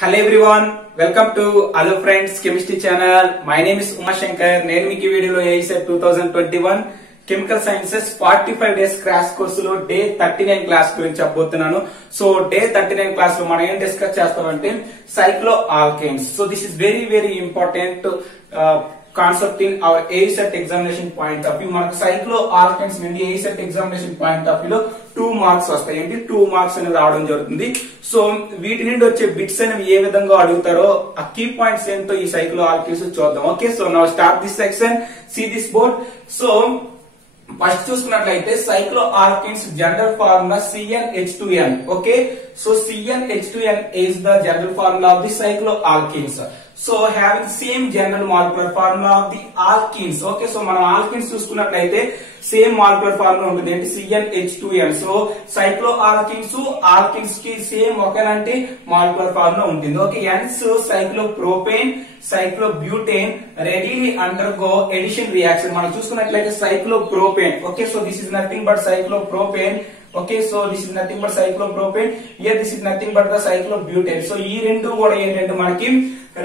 Hello everyone, welcome to Hello Friends Chemistry channel. My name is Uma Shankar. నేను మీకు వీడియోలో AICET 2021 chemical sciences 45 days crash course లో day 39 class గురించి చెప్పబోతున్నాను. So day 39 class లో మనం ఏం డిస్కస్ చేస్తామంటే cycloalkanes. So this is very important concept in our AICET examination point of view. మనకు సైక్లో ఆల్కేన్స్ నుండి AICET examination point of view లో 2 మార్క్స్ వస్తాయి. ఏంటి 2 మార్క్స్ అనేది రావడం జరుగుతుంది. సో వీటి నుండి వచ్చే బిట్స్ అనేవి ఏ విధంగా అడుగుతారో ఆ కీ పాయింట్స్ ఏంటో ఈ సైక్లో ఆల్కేన్స్ చూద్దాం. Okay, so now start this section, see this board. So first చూసుకున్నట్లయితే cycloalkanes general formula CnH2n. Okay, so CnH2n is the general formula of the cyclo alkenes. So having same general molecular formula of the alkenes. Okay, so మనం alkenes చూసుకున్నట్లయితే same molecular formula ఉంటుంది. ఏంటి CnH2n. So cycloalkenes కి same ఒకేలాంటి molecular formula ఉంటుంది. Okay, N's cyclopropane, cyclobutane readily undergo addition reaction. మనం చూసుకున్నట్లయితే cyclopropane. Okay, so this is nothing but cyclopropane. Okay, so this is nothing but cyclopropane. Here this is nothing but the cyclobutane. So ఈ రెండు కూడా ఏంటంటే మనకి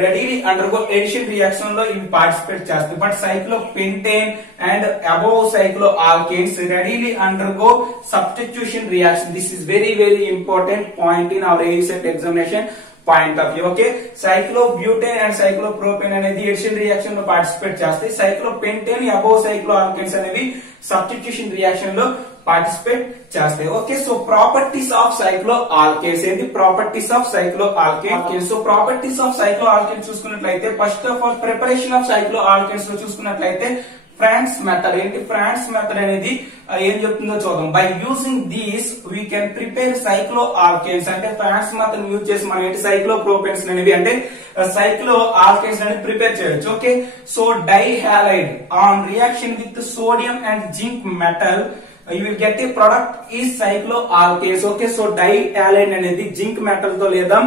readily undergo addition reaction లో ఇవి participate చేస్తాయి. But cyclopentane and above cycloalkanes readily undergo substitution reaction. This is very important point in our AICET examination point of view. Okay, cyclobutane and cyclopropane అనేది addition reaction లో participate చేస్తాయి. Cyclopentane above cycloalkanes అనేవి substitution reaction లో participate చేస్తాయి. Okay, so properties of cycloalkanes ఏంటి? Properties of cycloalkanes. So properties of cycloalkanes చూసుకున్నట్లయితే first of all preparation of సైక్లో alkanes లో చూసుకున్నట్లయితే Freund's method. ఏంటి Freund's method అనేది ఏం చెప్తుందో చూద్దాం. By using these we can prepare cycloalkanes. అంటే ఫ్రాన్స్ మెథడ్ యూజ్ చేసి మనం ఏంటి సైక్లోప్రోపేన్స్ అనేవి అంటే సైక్లో ఆల్కేన్స్ అనేది ప్రిపేర్ చేయొచ్చు. Okay, so dihalide on reaction with sodium and zinc metal you will get a product is cycloalkanes. Okay, so dihalide అనేది zinc metal తో లేదా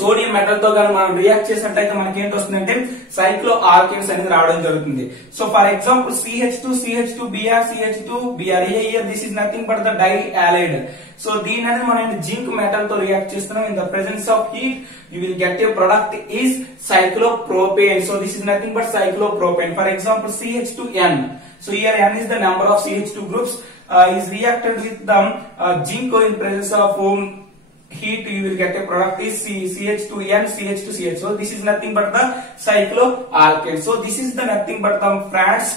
సోడియం మెటల్ తో కానీ మనం రియాక్ట్ చేసినట్లయితే మనకి ఏంటి వస్తుందంటే సైక్లో ఆల్కేన్స్ అనేది రావడం జరుగుతుంది. So for example CH2Br CH2Br here this is nothing but the dihalide. So దీని అనేది మనం జింక్ మెటల్ తో రియాక్ట్ చేస్తున్నాం. In the presence of heat you will get a product is cyclopropane. So this is nothing but cyclopropane. For example CH2n. So here n is the number of CH2 groups is reacted with the zinc in presence of heat. You will get a product is CH2n CH2CH. So this is nothing but the cycloalkane. So this is the nothing but the France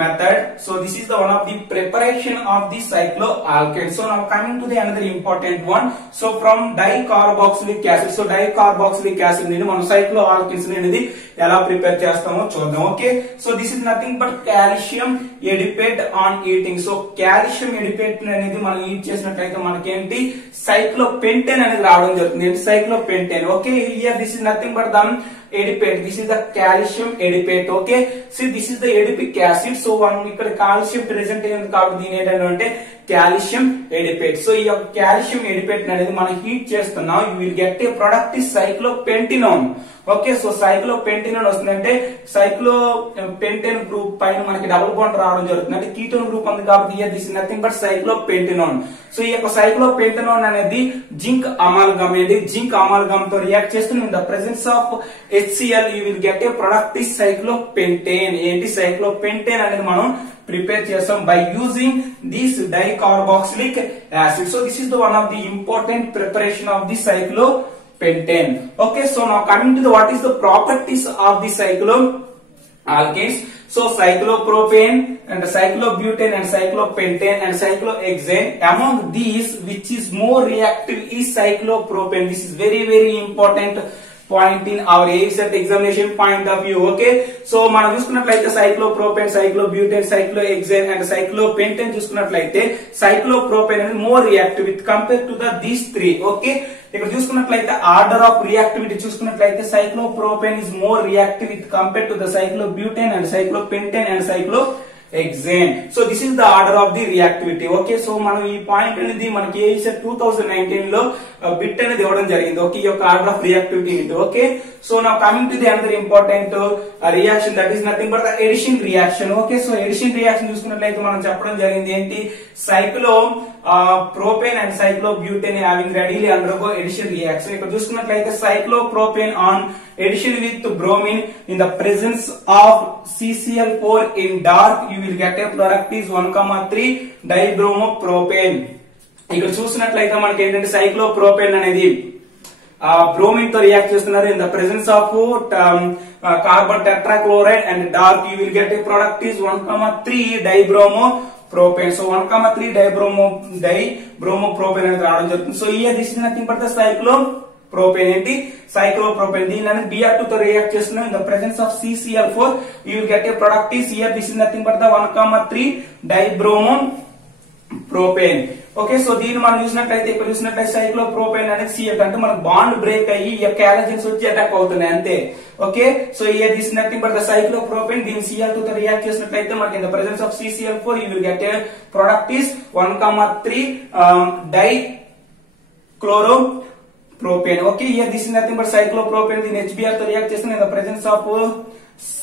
method. So this is the one of the preparation of the cycloalkane. So now coming to the another important one. So from dicarboxylic acid. So dicarboxylic acid ని మనం cycloalkanes అనేది ఎలా prepare చేస్తామో చూద్దాం. Okay, so this is nothing but calcium adipate on heating. So calcium adipate అనేది మనం eat చేసినట్లయితే మనకేంటి సైక్లోపెంటేన్ అనేది రావడం జరుగుతుంది. ఏంటి cyclopentane. Okay, here this is nothing but the adipate. This is the calcium adipate. Okay, so this is the adipic acid. So మనం ఇక్కడ కాల్షియం ప్రెసెంట్ అయ్యింది కాబట్టి దీని ఏంటంటే కాల్షియం ఎడిపేట్. సో ఈ యొక్క కాల్షియం ఎడిపేట్ అనేది మనం హీట్ చేస్తున్నాం. You will get a product is cyclopentenone. Okay, so cyclopentenone వస్తుందంటే సైక్లోపెంటేన్ గ్రూప్ పైన మనకి డబుల్ బాండ్ రావడం జరుగుతుంది. అంటే కీటోన్ గ్రూప్ ఉంది కాబట్టి here this is nothing but cyclopentenone. So ఈ యొక్క సైక్లోపెంటనోన్ అనేది జింక్ అమాల్గమ్ ఏంటి జింక్ అమాల్గమ్ తో రియాక్ట్ చేస్తుంది. In the presence of HCl you will get a product is cyclopentane. ఏంటి సైక్లోపెంటేన్ అనేది మనం ప్రిపేర్ చేస్తాం by using this dicarboxylic acid. So this is the one of the important preparation of the cyclopentane. Okay, so now coming to the what is the properties of the cycloalkanes. So cyclopropane and cyclobutane and cyclopentane and cyclohexane. Among these which is more reactive is cyclopropane. This is very important point in our AICET examination point of view. Okay, so మనం చూసుకున్నట్లయితే cyclopropane, cyclobutane, cyclohexane and cyclopentane చూసుకున్నట్లయితే cyclopropane అనేది more reactive with compare to the these 3. Okay, ఇక్కడ చూసుకున్నట్లయితే order of reactivity చూసుకున్నట్లయితే cyclopropane is more reactive with compare to the cyclobutane and cyclopentane and cyclohexane. Hexane. So this is the order of the reactivity. Okay, so మనం ఈ point అనేది మనకి 2019 లో bit అనేది ఇవ్వడం జరిగింది. ఓకే, ఈ యొక్క ఆర్డర్ ఆఫ్ రియాక్టివిటీ ఇది. Okay, so now coming to the another important reaction, that is nothing but the addition reaction. Okay, so addition reaction చూసుకున్నట్లయితే మనం చెప్పడం జరిగింది ఏంటి, సైక్లో propane and cyclobutane having readily undergo addition reaction. ఇక్కడ చూసుకున్నట్లయితే cyclopropane on addition with bromine in the presence of CCl4 in dark, you will get a product is 1,3 dibromopropane. ఇక్కడ చూసినట్లయితే మనకి ఏంటంటే సైక్లోప్రోపేన్ అనేది బ్రోమిన్ తో రియాక్ట్ చేస్తున్నారు. In the presence of carbon tetrachloride and dark, you will get a product is 1,3 dibromopropane. So 1,3 dibromopropane అనేది రావడం జరుగుతుంది. So this is nothing but the cyclopropane. ఏంటి, సైక్లోప్రోపేన్. దీని అనేది Br2 తో రియాక్ట్ చేస్తున్నాం. In the presence of CCl4, you will get a product is this is nothing but the 1,3 dibromopropane. Okay, so దీన్ని మనం చూసినట్లయితే ఇక్కడ చూసినట్లయితే సైక్లోప్రోపేన్ అనేది CF అంటే మనకు బాండ్ బ్రేక్ అయ్యి ఈ యొక్క హాలోజన్స్ వచ్చి అటాక్ అవుతున్నాయి అంతే. Okay, so this nothing but the cyclopropane. దీని Cl2 తో రియాక్ట్ చేసినట్లయితే మనకి in the presence of CCl4, you will get a product is 1,3 dichloropropane. Okay, this is nothing but cyclopropane. దీని HBr తో రియాక్ట్ చేస్తున్న in the presence of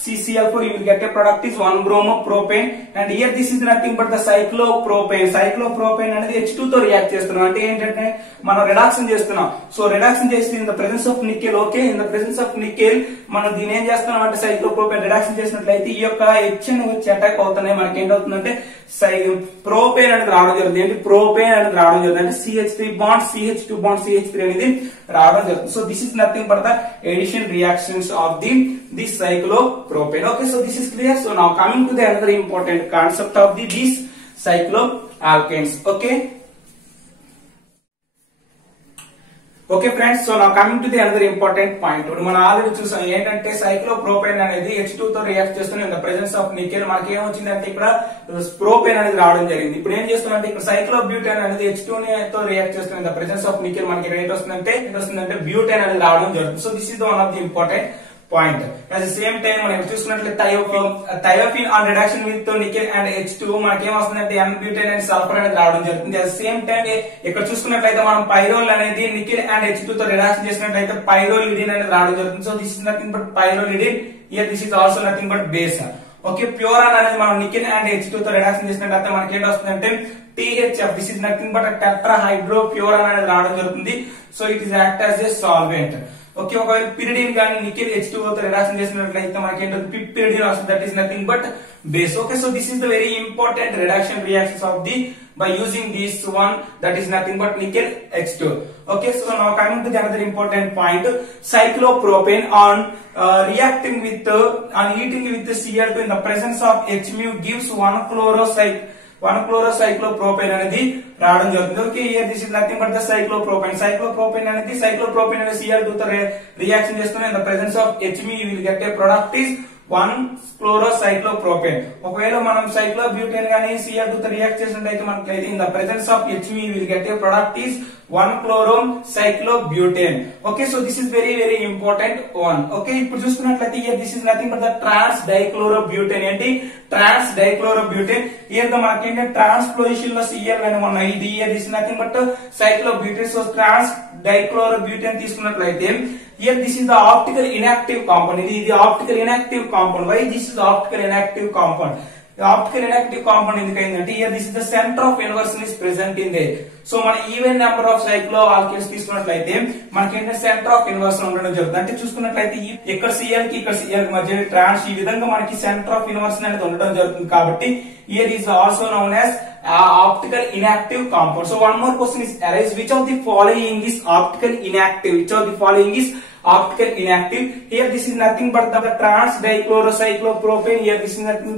CCl4, you will get a product is 1-bromopropane. And here this is nothing but the cyclopropane. Cyclopropane అనేది H2 తో react చేస్తున్నాం. అంటే ఏంటంటే మనం రిడాక్షన్ చేస్తున్నాం. సో రిడాక్షన్ చేస్తే in the presence of nickel. Okay, in the presence of nickel మనం దీని ఏం చేస్తున్నాం అంటే సైక్లోప్రోపేన్ రిడాక్షన్ చేసినట్లయితే ఈ యొక్క H అని వచ్చి అటాక్ అవుతున్నాయి. మనకి ఏంటవుతుందంటే ప్రోపేన్ అనేది రావడం జరుగుతుంది. ఏంటి, ప్రోపేన్ అనేది రావడం జరుగుతుంది. అంటే CH3 bond CH2 bond CH3 అనేది రావడం జరుగుతుంది. So this is nothing but the addition reactions of the cyclopropane. Okay, so this is clear. So now coming to the another important concept of these cycloalkanes. Okay. Okay friends, so నా coming to the another important point. మనం already చూసాం ఏంటంటే cyclopropane అనేది H2 తో react చేస్తున్న in the presence of nickel మనకి ఏమొచ్చిందంటే ఇక్కడ ప్రోపేన్ అనేది రావడం జరిగింది. ఇప్పుడు ఏం చేస్తుందంటే ఇక్కడ సైక్లోబ్యూటేన్ అనేది H2 తో రియాక్ట్ చేస్తున్న in the presence of nickel మనకి ఏంటి వస్తుందంటే బ్యూటేన్ అనేది రావడం జరుగుతుంది. So this is the one of the important point. At the same time మనం చూసుకున్నట్లయితే thiophene on reduction with nickel and H2 మనకి ఏం వస్తుందంటే N-బ్యూటేన్ అండ్ సల్ఫర్ అనేది రావడం జరుగుతుంది. అట్ ద సేమ్ టైం ఇక్కడ చూసుకున్నట్లయితే మనం పైరోల్ అనేది నికెల్ అండ్ H2 తో రిడక్షన్ చేసినట్లయితే పైరోలిడిన్ అనేది రావడం జరుగుతుంది. So this is nothing but pyrrolidine. Here this is also nothing but base. Okay, furan అనేది మనం నికెల్ అండ్ H2 తో రిడక్షన్ చేసినట్లయితే మనకి ఏంటి వస్తుందంటే THF. This is nothing but tetrahydrofuran అనేది రావడం జరుగుతుంది. So it is act as a solvent. Okay, ఒకవేళ పిరిడిన్ కానీ నికెల్ H2 తో రిడాక్షన్ చేసినట్లయితే మనకి ఏంటంటే పిప్పిరిడిన్ వస్తుంది. That is nothing but base. Okay, so this is the very important reduction reactions of the by using this one, that is nothing but nickel H2. Okay, so now coming to the another important point, cyclopropane on reacting with on heating with the Cl2 in the presence of Hmu gives 1-chlorocyclopropane అనేది రావడం జరుగుతుంది. Okay, here this is nothing but the cyclopropane. Cyclopropane అనేది Cl2 తో reaction చేస్తున్న in the presence of Hme, you will get a product is 1-chlorocyclopropane. ఒకవేళ మనం సైక్లోబ్యూటేన్ గానీ Cl2 తో రియాక్ట్ చేసినట్లయితే మనకి in the presence of Hme, you will get a product is 1-chlorocyclobutane. Okay, so this is very very important one. Okay, ఇప్పుడు చూసుకున్నట్లయితే here this is nothing but the trans dichlorobutane. ఏంటి, trans dichlorobutane. here the మనకి ఏంటంటే ట్రాన్స్ position లో Cl అని ఉన్నాయి. ఇది here this is nothing but cyclobutane. so trans dichlorobutane తీసుకున్నట్లయితే here this is the optical inactive compound. ఇది optical inactive compound. why this is the optical inactive compound? The optical inactive compound ఎందుకైందంటే here this is the center of inversion is present in there. So మన even number of సైక్లోఆల్కేన్స్ తీసుకున్నట్లయితే మనకి ఏంటంటే centre of inversion ఉండడం జరుగుతుంది. అంటే చూసుకున్నట్లయితే ఇక్కడ Cl కి ఇక్కడ Cl కి మధ్య ట్రాన్స్ ఈ విధంగా మనకి సెంటర్ ఆఫ్ ఇన్వర్షన్ అనేది ఉండడం జరుగుతుంది. కాబట్టి here is also known as optical inactive compound. So one more question is arise, which of the following is optical inactive? Which of the following is optical inactive? Here this is nothing but the trans dichlorocyclopropane. Here this is nothing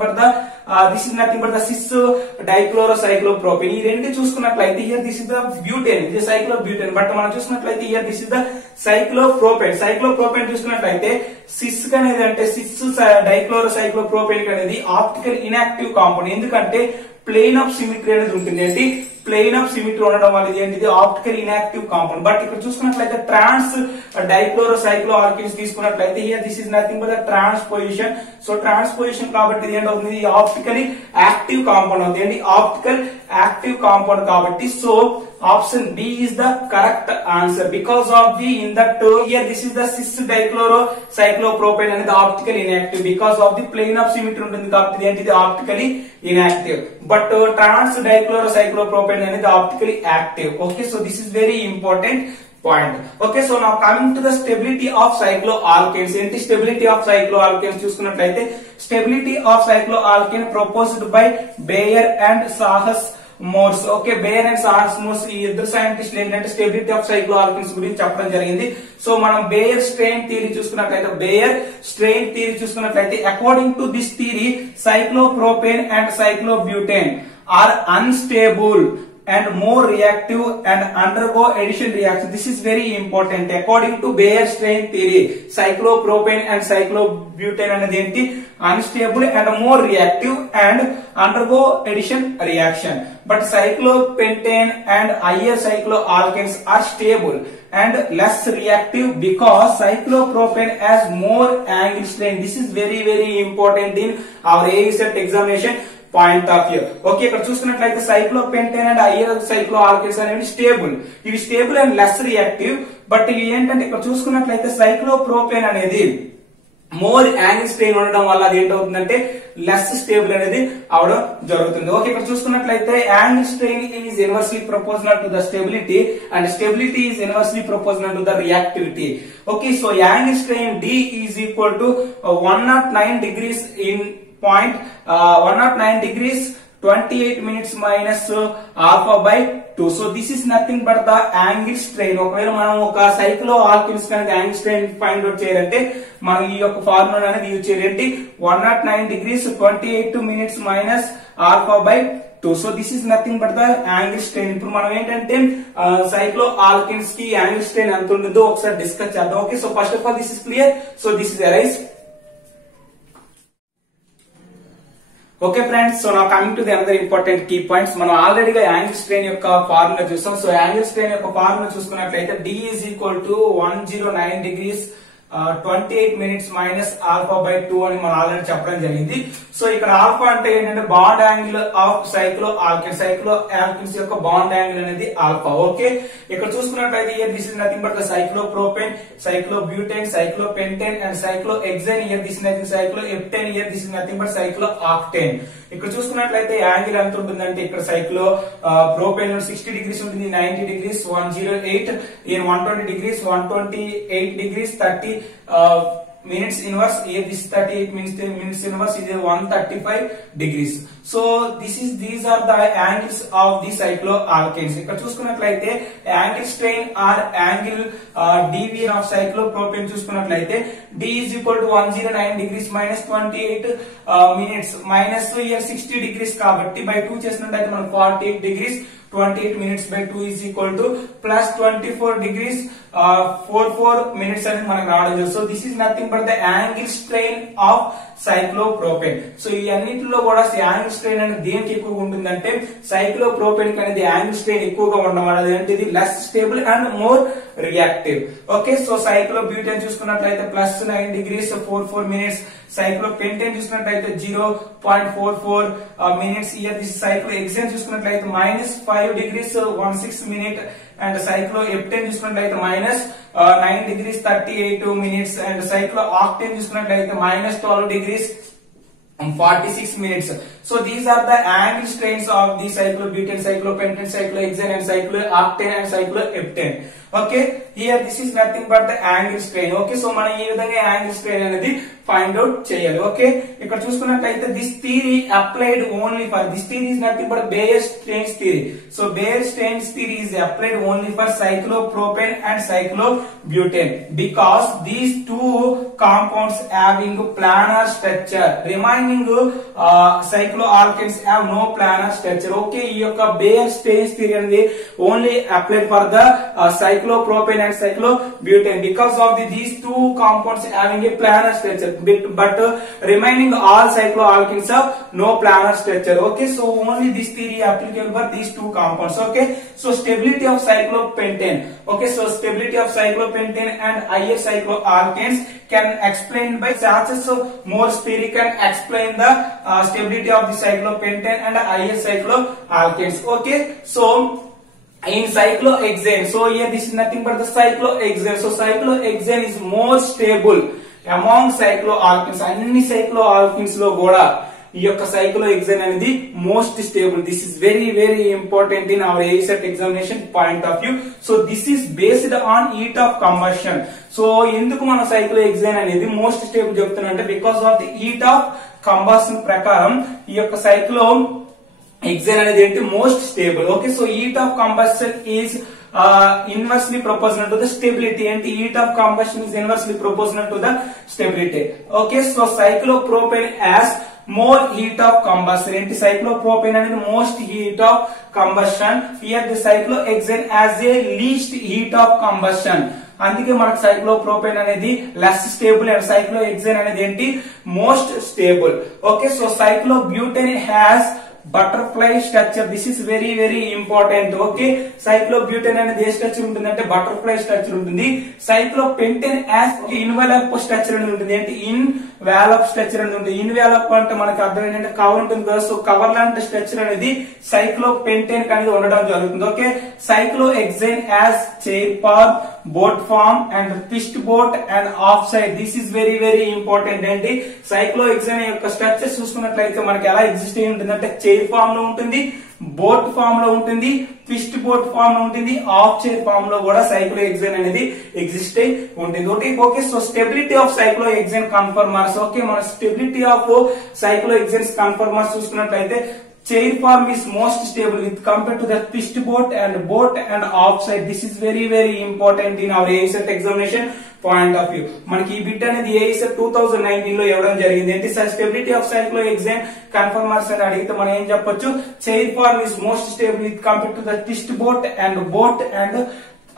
but the cis dichlorocyclopropane. ఈ రెండు చూసుకున్నట్లయితే here this is the butane, ఇది cyclobutane. But మనం చూసుకున్నట్లయితే here this is the cyclopropane. cyclopropane చూసుకున్నట్లయితే cis అనేది అంటే cis dichlorocyclopropane అనేది ఆప్టికల్ ఇన్యాక్టివ్ కాంపౌండ్. ఎందుకంటే ప్లేన్ ఆఫ్ సిమెట్రీ అనేది ఉంటుంది. ఏంటి ప్లేన్ ఆఫ్ సిమెట్రీ ఉండడం వల్ల ఇది ఏంటిది ఆప్టికల్ ఇన్యాక్టివ్ కాంపౌండ్. బట్ ఇక్కడ చూసుకున్నట్లయితే ట్రాన్స్ డైక్లోరో సైక్లో ఆల్కిన్స్ తీసుకున్నట్లయితే here this is nothing but the transposition. So transposition కాబట్టి ఇది ఏంటవుతుంది ఆప్టికలీ యాక్టివ్ కాంపౌండ్ అవుతుంది. ఏంటి ఆప్టికల్ యాక్టివ్ కాంపౌండ్ కాబట్టి so option B is the correct answer because of the in that here this is the cis dichloro cyclopropane అనేది optical inactive because of the plane of symmetry ఉంటుంది కాబట్టి ఏంటిది optically inactive but trans dichloro cyclopropane అనేది optically active. Okay, so this is very important point. Okay, so now coming to the stability of cycloalkanes. ఏంటి stability of cycloalkanes చూసుకున్నట్లయితే stability of cycloalkane proposed by Bayer and Sahas Mohr's. Okay, Bayer and Sachse Mohr's ఈ ఇద్దరు సైంటిస్టులు ఏంటంటే stability of సైక్లోఆల్కిన్స్ గురించి చెప్పడం జరిగింది. So మనం బేయర్ స్ట్రెయిన్ థియరీ చూసుకున్నట్లయితే according to this theory cyclopropane and cyclobutane are unstable and more reactive and undergo addition reaction. This is very important. According to Bayer strain theory, cyclopropane and cyclobutane అనేది ఏంటి unstable and more reactive and undergo addition reaction. But cyclopentane and higher cycloalkanes are stable and less reactive because cyclopropane has more angle strain. This is very important in our ASET examination point of view. Okay, ఇక్కడ చూసుకున్నట్లయితే cyclopentane and higher సైక్లోఆల్కేన్స్ అనేవి stable, ఇవి stable and less reactive. But ఇవి ఏంటంటే ఇక్కడ చూసుకున్నట్లయితే cyclopropane అనేది more angle strain ఉండడం వల్ల అది ఏంటవుతుందంటే లెస్ స్టేబుల్ అనేది అవడం జరుగుతుంది. ఓకే, ఇక్కడ చూసుకున్నట్లయితే angle strain is inversely proportional to the stability and stability is inversely proportional to the reactivity. Okay, so angle strain D is equal to 109 degrees in point 109 degrees 28 minutes minus alpha by 2. So this is nothing but the angle strain. ఒకవేళ మనం ఒక సైక్లో alkynes కనుక angle strain find out చేయాలంటే మనం ఈ యొక్క formula అనేది use చేయాలి. 109 degrees 28 minutes minus alpha by 2. So this is nothing but the angle strain. ఇప్పుడు మనం ఏంటంటే సైక్లో ఆల్కిన్స్ కి యాంగిల్ స్ట్రెయిన్ ఎంత ఉంటుందో ఒకసారి డిస్కస్ చేద్దాం. Okay, so first of all this is clear. So this is arise. Okay friends, so నా coming to the another important key points. మనం ఆల్రెడీగా యాంగిల్ స్ట్రెయిన్ యొక్క ఫార్ములా చూసాం. సో యాంగిల్ స్ట్రెయిన్ యొక్క ఫార్ములా చూసుకున్నట్లయితే D is equal to 109 degrees 28 minutes minus alpha by 2 అని మనం already చెప్పడం జరిగింది. సో ఇక్కడ ఆల్ఫా అంటే ఏంటంటే బాండ్ యాంగిల్ ఆఫ్ సైక్లోఆల్కిన్స్ యొక్క బాండ్ యాంగిల్ అనేది ఆల్ఫా. ఓకే, ఇక్కడ చూసుకున్నట్లయితే here this is nothing but the cyclopropane, cyclobutane, cyclopentane and cyclohexane. Here this is nothing cycloheptane. Here this is nothing but cyclooctane. ఇక్కడ చూసుకున్నట్లయితే angle ఎంత ఉంటుందంటే ఇక్కడ సైక్లో propane 60 degrees ఉంటుంది, 90 degrees 108, 120 degrees 128 degrees 30 minutes inverse. Here this 38 minutes inverse is 135 degrees. So these are the angles of the cycloalkanes. ఇక్కడ చూసుకున్నట్లయితే angle strain or angle deviation of cyclopropane చూసుకున్నట్లయితే D is equal to 109 degrees minus 28 minutes minus here 60 degrees కాబట్టి by 2 చేసినట్లయితే మనం 48 degrees 28 minutes by 2 is equal to plus 24 degrees 44 minutes అనేది మనకు రావడం జరుగుతుంది. So this is nothing but the angle strain of cyclopropane. So ఈ అన్నింటిలో కూడా యాంగిల్ స్ట్రెయిన్ అనేది దేనికి ఎక్కువగా ఉంటుందంటే సైక్లోప్రోపేన్ అనేది యాంగిల్ స్ట్రెయిన్ ఎక్కువగా ఉండడం వల్ల ఏంటిది less stable and more reactive. Okay, so cyclobutane చూసుకున్నట్లయితే ప్లస్ 9 degrees 44 minutes, సైక్లోపెంటేన్ చూసుకున్నట్లయితే 0.44 minutes. ఇయర్ దిస్ సైక్లోహెక్సేన్ చూసుకున్నట్లయితే minus 5 degrees 16 minutes అండ్ సైక్లోహెప్టేన్ చూసుకున్నట్లయితే minus 9 degrees 38 minutes అండ్ సైక్లోఆక్టేన్ చూసుకున్నట్లయితే minus 12 degrees 46 minutes. So these are the angle strains of the cyclobutane, cyclopentane, cyclohexane and cyclooctane and cycloheptane. Okay, here this is nothing but the angle strain. Okay, so మనం ఈ విధంగా angle strain అనేది find out చేయాలి. Okay, ఇక్కడ చూసుకున్నట్లయితే this theory applied only for this theory is nothing but Bayer strains theory. So Bayer strains theory is applied only for cyclopropane and cyclobutane because these two compounds having planar structure. Remaining cycloalkanes have no planar structure. Okay, ఈ యొక్క Bayer strains theory అనేది only applied for the cyclopropane and cyclobutane. Because of these two compounds having a planar structure, but remaining all cycloalkenes have no planar structure. Okay, so only this theory applicable for these two compounds. Okay, so stability of cyclopentane. Okay, so stability of cyclopentane and higher cycloalkanes can explain by charges. So more spheric can explain the stability of the cyclopentane and higher cycloalkanes. Okay, so in cyclohexane, so here this is nothing but the cyclohexane. So cyclohexane is more stable among cycloalkenes. అన్ని cycloalkenes లో కూడా ఈ యొక్క cyclohexane అనేది most stable. This is very very important in our ASET examination point of view. So this is based on heat of combustion. So ఎందుకు మన cyclohexane అనేది most stable చెప్తున్నా అంటే because of the heat of combustion ప్రకారం ఈ యొక్క cyclohexane అనేది ఏంటి most stable. Okay, so heat of combustion is inversely proportional to the stability, and heat of combustion is inversely proportional to the stability. Okay, so cyclopropane has more heat of combustion. And cyclopropane అనేది most heat of combustion. Here the cyclohexane has a least heat of combustion. అందుకే మనకు cyclopropane అనేది less stable and cyclohexane అనేది ఏంటి most stable. Okay, so cyclobutane has butterfly structure. This is very very important. Okay, cyclobutane అనేది ఏ structure ఉంటుంది అంటే butterfly structure ఉంటుంది. cyclopentane as ఇన్వెలప్ structure అనేది ఉంటుంది. ఏంటి ఇన్వాలప్ స్ట్రక్చర్ అనేది ఉంటుంది. ఇన్వాలప్ అంటే మనకు అర్థం ఏంటంటే కవర్ ఉంటుంది కదా, సో కవర్ లాంటి స్ట్రక్చర్ అనేది cyclopentane అనేది ఉండడం జరుగుతుంది. Okay, cyclohexane as chair form, boat form and twist boat and of side. This is very very important. ఏంటి cyclohexane యొక్క స్ట్రక్చర్ చూసుకున్నట్లయితే మనకి ఎలా ఎగ్జిస్ట్ అయి ఉంటుంది అంటే చైర్ ఫార్మ్ లో ఉంటుంది, బోట్ ఫార్మ్ లో ఉంటుంది, ట్విస్ట్ బోట్ ఫార్మ్ లో ఉంటుంది, ఆఫ్ చైర్ ఫార్మ్ లో కూడా cyclohexane అనేది ఎగ్జిస్ట్ అయి ఉంటుంది. Okay, so stability of cyclohexane conformers. Okay, మన స్టెబిలిటీ ఆఫ్ cyclohexane కన్ఫర్మర్స్ చూసుకున్నట్లయితే chair form is most stable with compared to the twist boat and offside. This is very very important in our ASET examination point of view. మనకి ఈ bit అనేది ASET 2019 లో ఇవ్వడం జరిగింది. ఏంటి stability of cyclohexane కన్ఫర్మర్స్ అని అడిగితే మనం ఏం చెప్పొచ్చు, chair form is most stable with compared to the twist boat and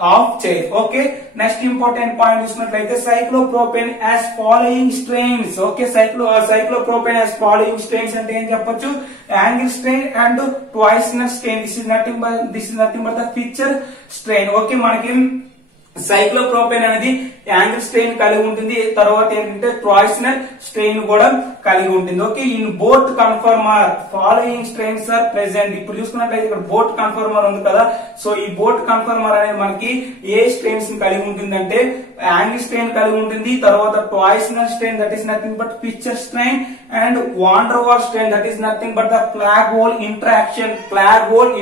of chair. Okay, next important point చూసినట్లయితే cyclopropane as following strains. Okay, cyclopropane as following strains అంటే ఏం చెప్పొచ్చు, angle strain and torsional strain. This is nothing but the Pitzer strain. Okay, మనకి cyclopropane అనేది angle strain కలిగి ఉంటుంది. తర్వాత ఏంటంటే ట్రాయిషనల్ స్ట్రెయిన్ కూడా కలిగి ఉంటుంది. ఓకే, in boat conformer following strains are present. ఇప్పుడు చూసుకున్నట్లయితే ఇక్కడ బోట్ కన్ఫర్మర్ ఉంది కదా, సో ఈ బోట్ కన్ఫర్మర్ అనేది మనకి ఏ స్ట్రెయిన్స్ కలిగి ఉంటుందంటే యాంగిల్ స్ట్రెయిన్ కలిగి ఉంటుంది, తర్వాత torsional strain that is nothing but Pitzer strain and van der Waals strain that is nothing but the flagpole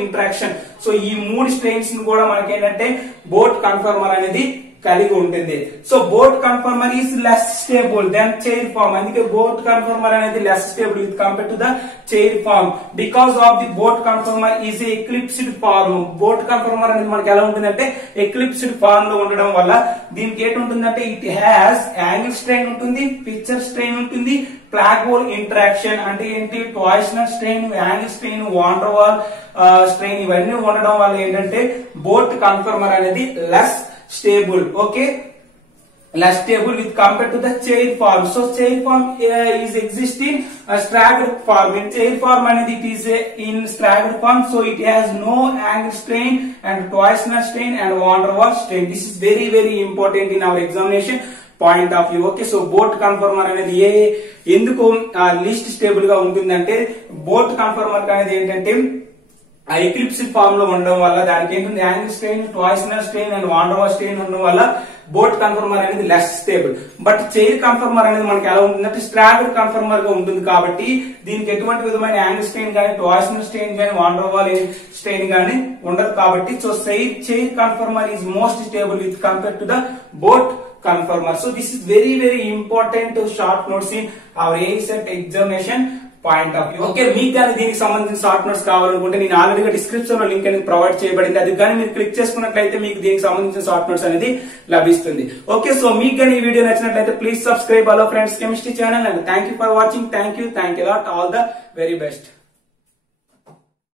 interaction. So ఈ మూడు స్ట్రెయిన్స్ కూడా మనకి ఏంటంటే బోట్ కన్ఫర్మర్ అనేది కలిగి ఉంటుంది. So boat conformer is less stable then chair form. అందుకే boat conformer అనేది less stable with compare to the chair form. Because of the boat conformer is eclipsed form. Boat conformer అనేది మనకి ఎలా ఉంటుందంటే eclipsed form లో ఉండడం వల్ల దీనికి ఏంటి ఉంటుందంటే ఇట్ హ్యాస్ యాంగిల్ స్ట్రెయిన్ ఉంటుంది, పిక్చర్ స్ట్రెయిన్ ఉంటుంది, ఫ్లాగ్ హోల్ ఇంటరాక్షన్ అంటే ఏంటి torsional strain, angle strain, van der Waals strain ఇవన్నీ ఉండడం వల్ల ఏంటంటే బోట్ కన్ఫర్మర్ అనేది less stable. Okay, less stable with compared to the chair form. So chair form is existing staggered form. In chair form అనేది it is in staggered form, so it has no angle strain and torsional strain and van der Waals strain. This is very very important in our examination point of view. Okay, so boat conformer అనేది ఎందుకు least stable గా ఉంటుందంటే boat conformer అనేది ఏంటంటే eclipsed form లో ఉండడం వల్ల దానికి ఏంటంటే angle strain, torsional strain and van der Waals strain ఉండడం వల్ల బోట్ కన్ఫర్మర్ అనేది less stable. But chair conformer అనేది మనకి ఎలా ఉంటుందంటే స్ట్రాగర్డ్ కన్ఫర్మర్ గా ఉంటుంది కాబట్టి దీనికి ఎటువంటి విధమైన యాంగిల్ స్ట్రెయిన్ కానీ, ట్రాయిషనల్ స్ట్రెయిన్ కానీ, వాన్ డర్ వాల్ స్ట్రెయిన్ కానీ ఉండదు కాబట్టి so chair conformer is most stable with compare to the boat conformer. So this is very very important to short notes in our ASET examination point of view. Okay, మీకు కానీ దీనికి సంబంధించిన short notes కావాలనుకుంటే నేను already description లో link అనేది provide చేయబడింది. అది కానీ మీరు క్లిక్ చేసుకున్నట్లయితే మీకు దీనికి సంబంధించిన షార్ట్ నోట్స్ అనేది లభిస్తుంది. ఓకే, సో మీకు కానీ ఈ వీడియో నచ్చినట్లయితే please subscribe hello friends chemistry channel and thank you for watching. Thank you lot. All the very best.